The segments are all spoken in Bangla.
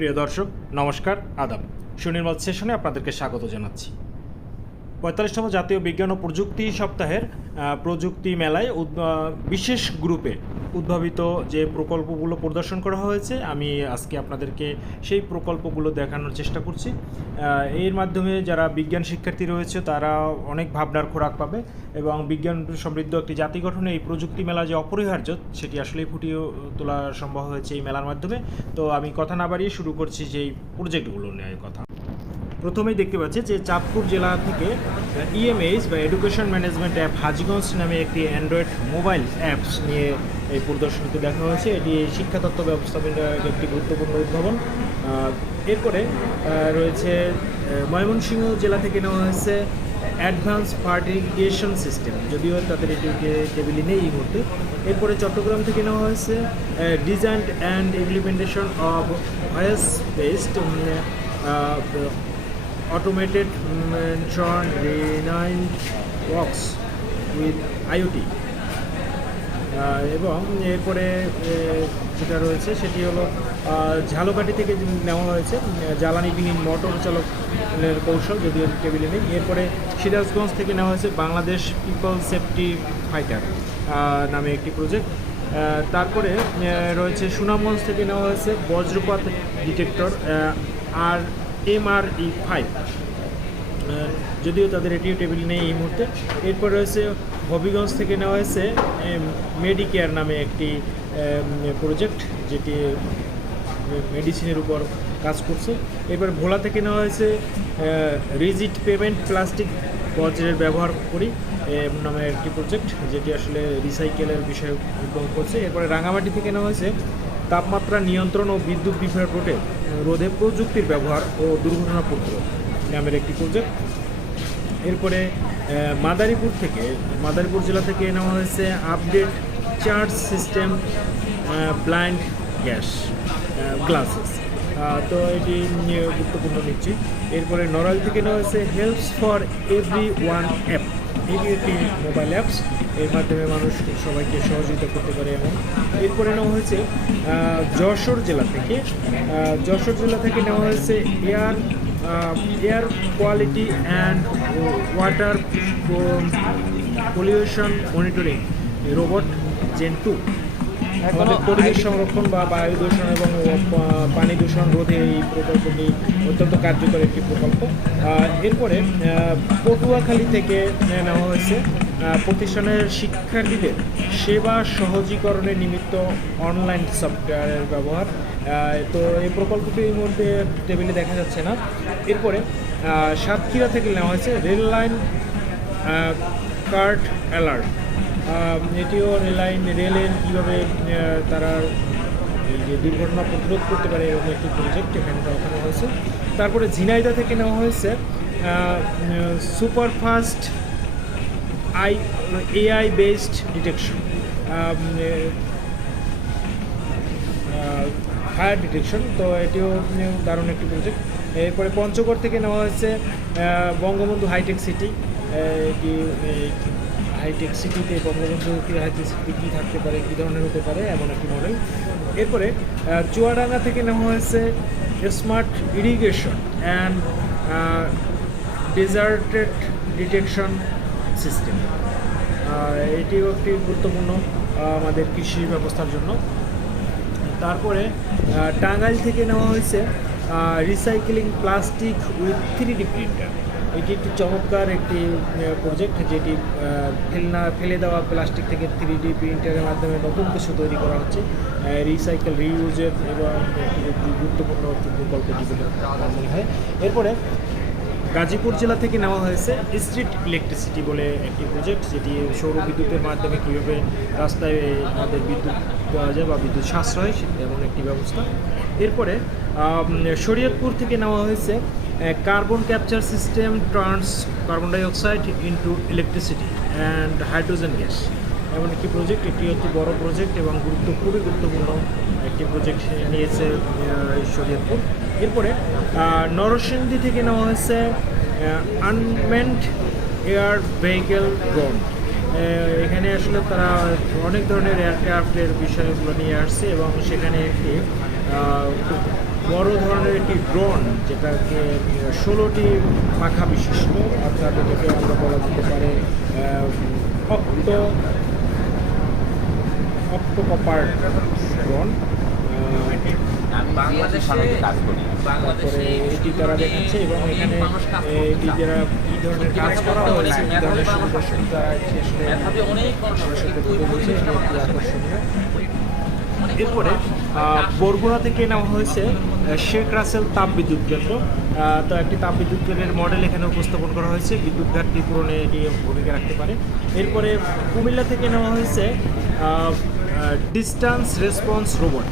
প্রিয় দর্শক নমস্কার আদাব। সুনির্মল সেশনে আপনাদেরকে স্বাগত জানাচ্ছি। পঁয়তাল্লিশতম জাতীয় বিজ্ঞান ও প্রযুক্তি সপ্তাহের প্রযুক্তি মেলায় বিশেষ গ্রুপে উদ্ভাবিত যে প্রকল্পগুলো প্রদর্শন করা হয়েছে, আমি আজকে আপনাদেরকে সেই প্রকল্পগুলো দেখানোর চেষ্টা করছি। এর মাধ্যমে যারা বিজ্ঞান শিক্ষার্থী রয়েছে, তারা অনেক ভাবনার খোরাক পাবে এবং বিজ্ঞান সমৃদ্ধ একটি জাতি গঠনে এই প্রযুক্তি মেলা যে অপরিহার্য, সেটি আসলেই ফুটিয়ে তোলা সম্ভব হয়েছে এই মেলার মাধ্যমে। তো আমি কথা না বাড়িয়ে শুরু করছি যেই প্রজেক্টগুলো নিয়ে কথা। প্রথমেই দেখতে পাচ্ছি যে চাঁদপুর জেলা থেকে ইএমএইচ বা এডুকেশন ম্যানেজমেন্ট অ্যাপ হাজিগঞ্জ নামে একটি অ্যান্ড্রয়েড মোবাইল অ্যাপস নিয়ে এই প্রদর্শনীতে দেখা হয়েছে। এটি শিক্ষাতত্ত্ব ব্যবস্থাপনার একটি গুরুত্বপূর্ণ উদ্ভাবন। এরপরে রয়েছে ময়মনসিংহ জেলা থেকে নেওয়া হয়েছে অ্যাডভান্স পার্টিগেশন সিস্টেম যদিও তাদের এটি টেবিলে নেই এই মুহূর্তে। এরপরে চট্টগ্রাম থেকে নেওয়া হয়েছে design and implementation of voice based automated mention renowned works with IoT. Ah, এবং এরপরে যেটা রয়েছে সেটি হলো আহ, ঝালকাঠি থেকে নেওয়া হয়েছে জ্বালানিবিহীন মোটর চালকের কৌশল যদিও টেবিলে নেই। এরপরে সিরাজগঞ্জ থেকে নেওয়া হয়েছে বাংলাদেশ পিপল সেফটি ফাইটার নামে একটি প্রজেক্ট। তারপরে রয়েছে সুনামগঞ্জ থেকে নেওয়া হয়েছে বজ্রপাত ডিটেক্টর আর এমআরই ফাইভ যদিও তাদের এটিও টেবিল নেই এই মুহূর্তে। এরপর রয়েছে হবিগঞ্জ থেকে নেওয়া হয়েছে মেডিকেয়ার নামে একটি প্রজেক্ট যেটি মেডিসিনের উপর কাজ করছে। এরপর ভোলা থেকে নেওয়া হয়েছে রিজিট পেমেন্ট প্লাস্টিক বজ্রের ব্যবহার করি নামে একটি প্রজেক্ট যেটি আসলে রিসাইকেলের বিষয়ে উদ্যম করছে। এরপরে রাঙামাটি থেকে নেওয়া হয়েছে তাপমাত্রা নিয়ন্ত্রণ ও বিদ্যুৎ বিভ্রাট রোধে রোধে প্রযুক্তির ব্যবহার ও দুর্ঘটনা নামের একটি প্রজেক্ট এরপরে মাদারীপুর থেকে, মাদারীপুর জেলা থেকে নেওয়া হয়েছে update charge system blind gas glasses তো এটি নিয়ে গুরুত্বপূর্ণ নিচ্ছি এরপরে নরাল থেকে নেওয়া হয়েছে helps for every one app এটি একটি মোবাইল অ্যাপস এর মাধ্যমে মানুষ সবাইকে সহযোগিতা করতে পারে এমন। এরপরে নেওয়া হয়েছে যশোর জেলা থেকে। যশোর জেলা থেকে নেওয়া হয়েছে air air quality and water pollution monitoring robot gen two আমাদের পরিবেশ সংরক্ষণ বা বায়ু দূষণ এবং পানি দূষণ রোধে এই প্রকল্পটি অত্যন্ত কার্যকর একটি প্রকল্প। এরপরে পটুয়াখালী থেকে নেওয়া হয়েছে প্রতিষ্ঠানের শিক্ষার্থীদের সেবা সহজীকরণের নিমিত্ত অনলাইন সফটওয়্যারের ব্যবহার। তো এই প্রকল্পটি এই মুহূর্তে টেবিলে দেখা যাচ্ছে না। এরপরে সাতক্ষীরা থেকে নেওয়া হয়েছে রেল লাইন কার্ট অ্যালার্ট। এটিও রেললাইন রেলের কীভাবে তারা এই যে দুর্ঘটনা প্রতিরোধ করতে পারে এরকম একটি প্রজেক্ট এখানে দেখানো হয়েছে। তারপরে ঝিনাইদা থেকে নেওয়া হয়েছে superfast AI, AI based detection fire detection তো এটিও দারুণ একটি প্রজেক্ট এরপরে পঞ্চগড় থেকে নেওয়া হয়েছে বঙ্গবন্ধু হাইটেক সিটি এটি হাইটেক সিটিতে বঙ্গবন্ধু কি হাইটেক সিটি কী থাকতে পারে, কী ধরনের হতে পারে, এমন একটি মডেল এরপরে চুয়াডাঙ্গা থেকে নেওয়া হয়েছে smart irrigation and deserted detection system এটিও একটি গুরুত্বপূর্ণ আমাদের কৃষি ব্যবস্থার জন্য। তারপরে টাঙ্গাইল থেকে নেওয়া হয়েছে recycling plastic with three D printer এটি একটি চমৎকার একটি প্রজেক্ট যেটি ফেলনা, ফেলে দেওয়া প্লাস্টিক থেকে থ্রি ডি প্রিন্টারের মাধ্যমে নতুন কিছু তৈরি করা হচ্ছে রিসাইকেল রিইউজের এবং একটি গুরুত্বপূর্ণ একটি প্রকল্প যেগুলো মনে হয়। এরপরে গাজীপুর জেলা থেকে নেওয়া হয়েছে স্ট্রিট ইলেকট্রিসিটি বলে একটি প্রজেক্ট যেটি সৌর বিদ্যুতের মাধ্যমে কীভাবে রাস্তায় আমাদের বিদ্যুৎ দেওয়া যায় বা বিদ্যুৎ সাশ্রয় এমন একটি ব্যবস্থা। এরপরে শরীয়তপুর থেকে নেওয়া হয়েছে carbon capture system trans carbon dioxide into electricity and hydrogen gas এমন একটি প্রজেক্ট এটি একটি বড় প্রজেক্ট এবং গুরুত্ব, খুবই গুরুত্বপূর্ণ একটি প্রজেক্ট নিয়েছে শরীয়তপুর। এরপরে নরসিংদী থেকে নেওয়া হয়েছে আনমেন্ট এয়ার ভেহিকেল ড্রোন এখানে আসলে তারা অনেক ধরনের এয়ারক্রাফটের বিষয়গুলো নিয়ে আসছে এবং সেখানে একটি বড় ধরনের একটি ড্রোন যেটাকে ষোলোটি পাখা বিশিষ্ট, অর্থাৎ এটাকে আমরা বলা যেতে পারে অক্টো অক্টোকপার ড্রোন কাজ করি। এটি তারা দেখাচ্ছে এবং এখানে এটি যারা কি ধরনের কাজ করা হয়েছে কি ধরনের আকর্ষণীয়। এরপরে বরগুনা থেকে নেওয়া হয়েছে শেখ রাসেল তাপ বিদ্যুৎ কেন্দ্র। তো একটি তাপ বিদ্যুৎ কেন্দ্রের মডেল এখানে উপস্থাপন করা হয়েছে বিদ্যুৎ ঘাটতি পূরণে এটি ভূমিকা রাখতে পারে। এরপরে কুমিল্লা থেকে নেওয়া হয়েছে ডিস্টান্স রেসপন্স রোবট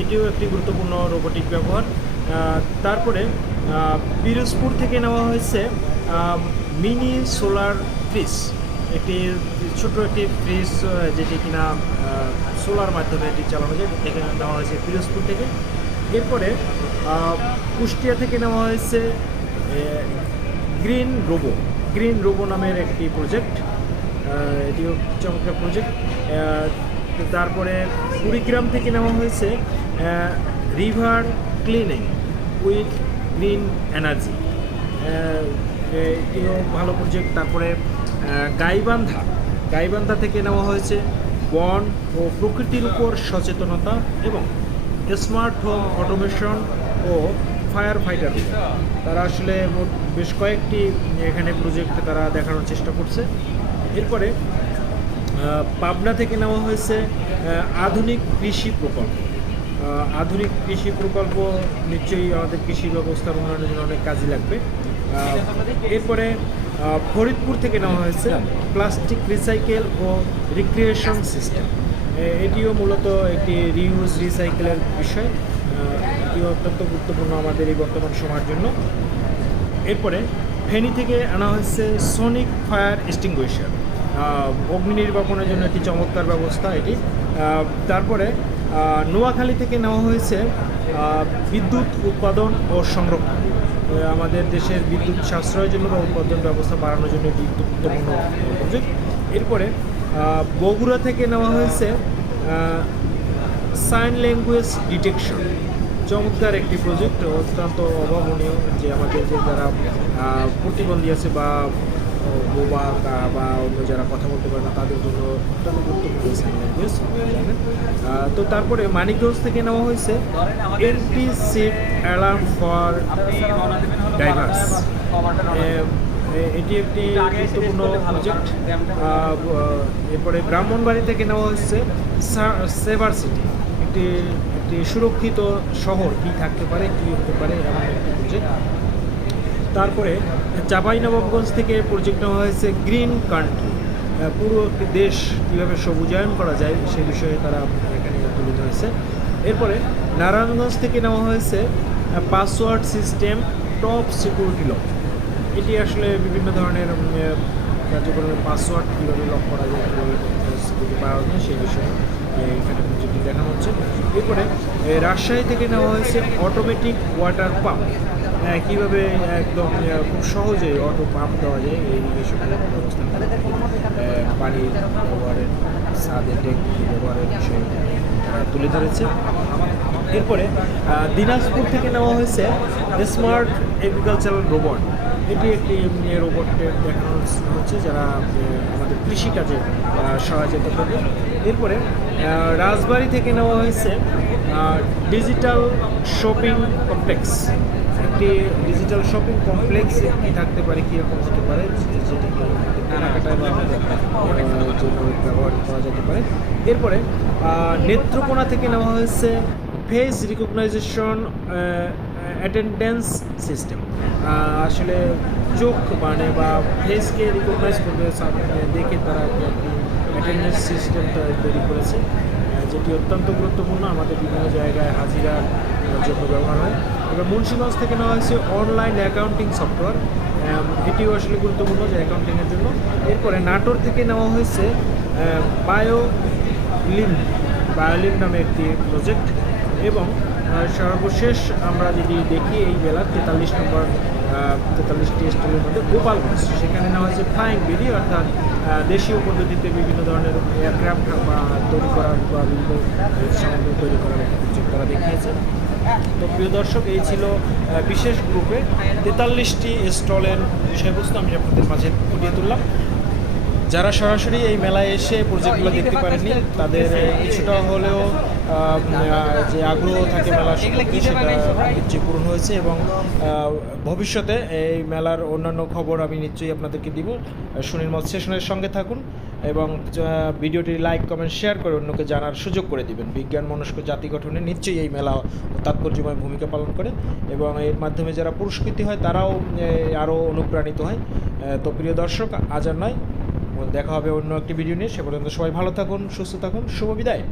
এটিও একটি গুরুত্বপূর্ণ রোবোটিক ব্যবহার। তারপরে পিরোজপুর থেকে নেওয়া হয়েছে মিনি সোলার ফ্রিজ একটি ছোট একটি ফ্রিজ যেটি কিনা সোলার মাধ্যমে এটি চালানো যায় এখানে নেওয়া হয়েছে পিরোজপুর থেকে। এরপরে কুষ্টিয়া থেকে নেওয়া হয়েছে গ্রিন রোবো গ্রিন রোবো নামের একটি প্রজেক্ট এটিও চমৎকার প্রজেক্ট তারপরে কুড়িগ্রাম থেকে নেওয়া হয়েছে river cleaning with green energy এটিও ভালো প্রজেক্ট তারপরে গাইবান্ধা। গাইবান্ধা থেকে নেওয়া হয়েছে বন ও প্রকৃতির উপর সচেতনতা এবং স্মার্ট হোম অটোমেশন ও ফায়ার ফাইটার তারা আসলে মোট বেশ কয়েকটি এখানে প্রজেক্ট তারা দেখানোর চেষ্টা করছে। এরপরে পাবনা থেকে নেওয়া হয়েছে আধুনিক কৃষি প্রকল্প। আধুনিক কৃষি প্রকল্প নিশ্চয়ই আমাদের কৃষি ব্যবস্থার উন্নয়নের জন্য অনেক কাজে লাগবে। এরপরে ফরিদপুর থেকে নেওয়া হয়েছে প্লাস্টিক রিসাইকেল ও রিক্রিয়েশন সিস্টেম। এটিও মূলত একটি রিউজ, রিসাইকেলের বিষয়। এটিও অত্যন্ত গুরুত্বপূর্ণ আমাদের এই বর্তমান সময়ের জন্য। এরপরে, ফেনী থেকে আনা হয়েছে সনিক ফায়ার এক্সটিংগুইশার। অগ্নি নির্বাপনের জন্য একটি চমৎকার ব্যবস্থা এটি। তারপরে নোয়াখালী থেকে নেওয়া হয়েছে বিদ্যুৎ উৎপাদন ও সংরক্ষণ। আমাদের দেশের বিদ্যুৎ সাশ্রয়ের জন্য বা উৎপাদন ব্যবস্থা বাড়ানোর জন্য এটি গুরুত্বপূর্ণ প্রজেক্ট এরপরে বগুড়া থেকে নেওয়া হয়েছে সাইন ল্যাঙ্গুয়েজ ডিটেকশন। চমৎকার একটি প্রজেক্ট, অত্যন্ত অভাবনীয় যে আমাদের যে যারা প্রতিবন্ধী আছে বা বোবা বা- অন্য যারা কথা বলতে পারে না, তাদের জন্য তো তারপরে মানিকগঞ্জ থেকে নেওয়া হয়েছে anti seat alarm for drivers এটি একটি গুরুত্বপূর্ণ প্রজেক্ট এরপরে ব্রাহ্মণবাড়ি থেকে নেওয়া হচ্ছে সেভার সিটি একটি একটি সুরক্ষিত শহর, কি থাকতে পারে, কি হতে পারে, এমন একটি প্রজেক্ট তারপরে চাঁপাইনবাবগঞ্জ থেকে প্রজেক্ট নেওয়া হয়েছে গ্রিন কান্ট্রি। পুরো একটি দেশ কীভাবে সবুজায়ন করা যায় সে বিষয়ে তারা এখানে তুলে ধরেছে। এরপরে নারায়ণগঞ্জ থেকে নেওয়া হয়েছে password system top security lock এটি আসলে বিভিন্ন ধরনের কার্যক্রমের পাসওয়ার্ড কীভাবে লক করা যায়, কীভাবে সিকিউরিটি পাওয়া যায়, সেই বিষয়ে এখানে প্রজেক্টটি দেখানো হচ্ছে। এরপরে রাজশাহী থেকে নেওয়া হয়েছে অটোমেটিক ওয়াটার পাম্প কীভাবে একদম খুব সহজে অটো পাম্প দেওয়া যায় এই সকল ব্যবস্থা পানির ব্যবহারের সাদে টেকনিক ব্যবহারের বিষয়ে তুলে ধরেছে। এরপরে দিনাজপুর থেকে নেওয়া হয়েছে স্মার্ট এগ্রিকালচারাল রোবট এটি একটি রোবটের দেখানো হচ্ছে যারা আমাদের কৃষিকাজে আহ, সহযোগিতা করবে। এরপরে রাজবাড়ি থেকে নেওয়া হয়েছে ডিজিটাল শপিং কমপ্লেক্স একটি ডিজিটাল শপিং কমপ্লেক্স কি থাকতে পারে কীরকম হতে পারে যে- যেটাকে আমাদের কেনাকাটায় বা আমাদের জন্য ব্যবহার করা যেতে পারে। এরপরে নেত্রকোনা থেকে নেওয়া হয়েছে ফেস রিকগনাইজেশন অ্যাটেন্ডেন্স সিস্টেম আসলে চোখ মানে বা ফেসকে রিকগনাইজ করবে দেখে তারা অ্যাটেন্ডেন্স সিস্টেমটা তৈরি করেছে যেটি অত্যন্ত গুরুত্বপূর্ণ। আমাদের বিভিন্ন জায়গায় হাজিরার জন্য ব্যবহার হয়। এবার মুন্সিগঞ্জ থেকে নেওয়া হয়েছে অনলাইন অ্যাকাউন্টিং সফটওয়্যার এটিও আসলে গুরুত্বপূর্ণ যে অ্যাকাউন্টিংয়ের জন্য। এরপরে নাটোর থেকে নেওয়া হয়েছে বায়ো লিম বায়োলিম নামে একটি প্রজেক্ট এবং সর্বশেষ আমরা যদি দেখি এই জেলার তেতাল্লিশ নম্বর তেতাল্লিশটি স্টলের মধ্যে গোপালগঞ্জ। সেখানে নেওয়া হয়েছে ফ্লাইং বিডি অর্থাৎ দেশীয় পদ্ধতিতে বিভিন্ন ধরনের এয়ারক্রাফট তৈরি করার বা বিভিন্ন সামগ্রী তৈরি করার তারা দেখিয়েছেন। তো প্রিয় দর্শক, এই ছিল বিশেষ গ্রুপে তেতাল্লিশটি স্টলের বিষয়বস্তু আমি আপনাদের মাঝে ফুটিয়ে তুললাম। যারা সরাসরি এই মেলায় এসে প্রজেক্টগুলো দেখতে পারেননি, তাদের কিছুটা হলেও যে আগ্রহ থাকে মেলার সেটা নিশ্চয়ই পূরণ হয়েছে এবং ভবিষ্যতে এই মেলার অন্যান্য খবর আমি নিশ্চয়ই আপনাদেরকে দিব। সুনির্মল সেশনের সঙ্গে থাকুন এবং ভিডিওটি লাইক কমেন্ট শেয়ার করে অন্যকে জানার সুযোগ করে দিবেন। বিজ্ঞান মনস্ক জাতি গঠনে নিশ্চয়ই এই মেলা তাৎপর্যময় ভূমিকা পালন করে এবং এর মাধ্যমে যারা পুরস্কৃত হয় তারাও আরও অনুপ্রাণিত হয়। তো প্রিয় দর্শক আজ আর নয়। দেখা হবে অন্য একটি ভিডিও নিয়ে। সে পর্যন্ত সবাই ভালো থাকুন সুস্থ থাকুন। শুভ বিদায়।